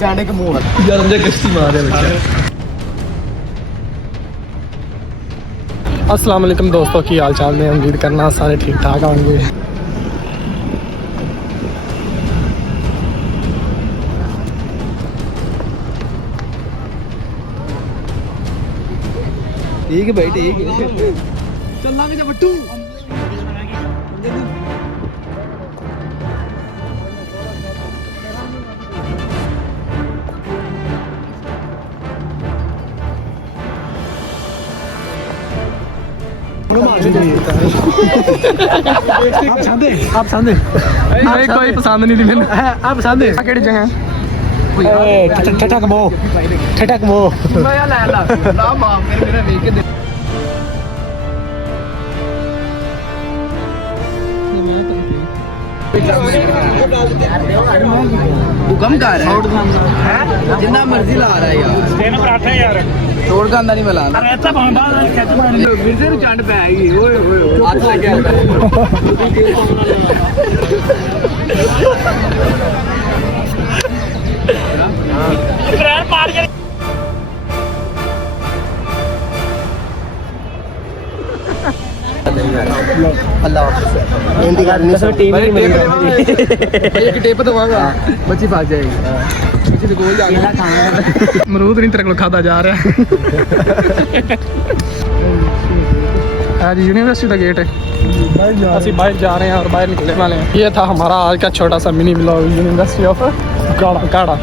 गाने के मुंह यार मुझे गश्ती मार रहे बच्चा। अस्सलाम वालेकुम दोस्तों, की हाल चाल में उम्मीद करना सारे ठीक ठाक होंगे। ठीक है भाई, ठीक है, चल लागे जा बट्टू। आप पसंद कोई पसंद नहीं थी मैंने। आप पसंद है केड़ी जगह ठठक बो हुक्म कर जिन्ना मर्जी ला रहा है यार छोड़ गांदा नहीं मिला मिर्जे ਨੂੰ ਚੰਡ ਪੈ ਗਈ ਓਏ ਓਏ ਹੱਥ ਲੱਗਿਆ ਫਰੈਂਡ ਮਾਰ ਕੇ अल्लाह टीम नहीं मिल एक टेप दवांगा बच्ची भाग जाएगी बच्ची तो गोल जाएगा अमरूद नहीं तेरे को खाता जा रहा है। आज यूनिवर्सिटी का गेट है, ਅਸੀਂ बाहर जा रहे हैं और बाहर निकलने वाले हैं। ये था हमारा आज का छोटा सा मिनी ब्लॉग यूनिवर्सिटी ऑफ काड़ा।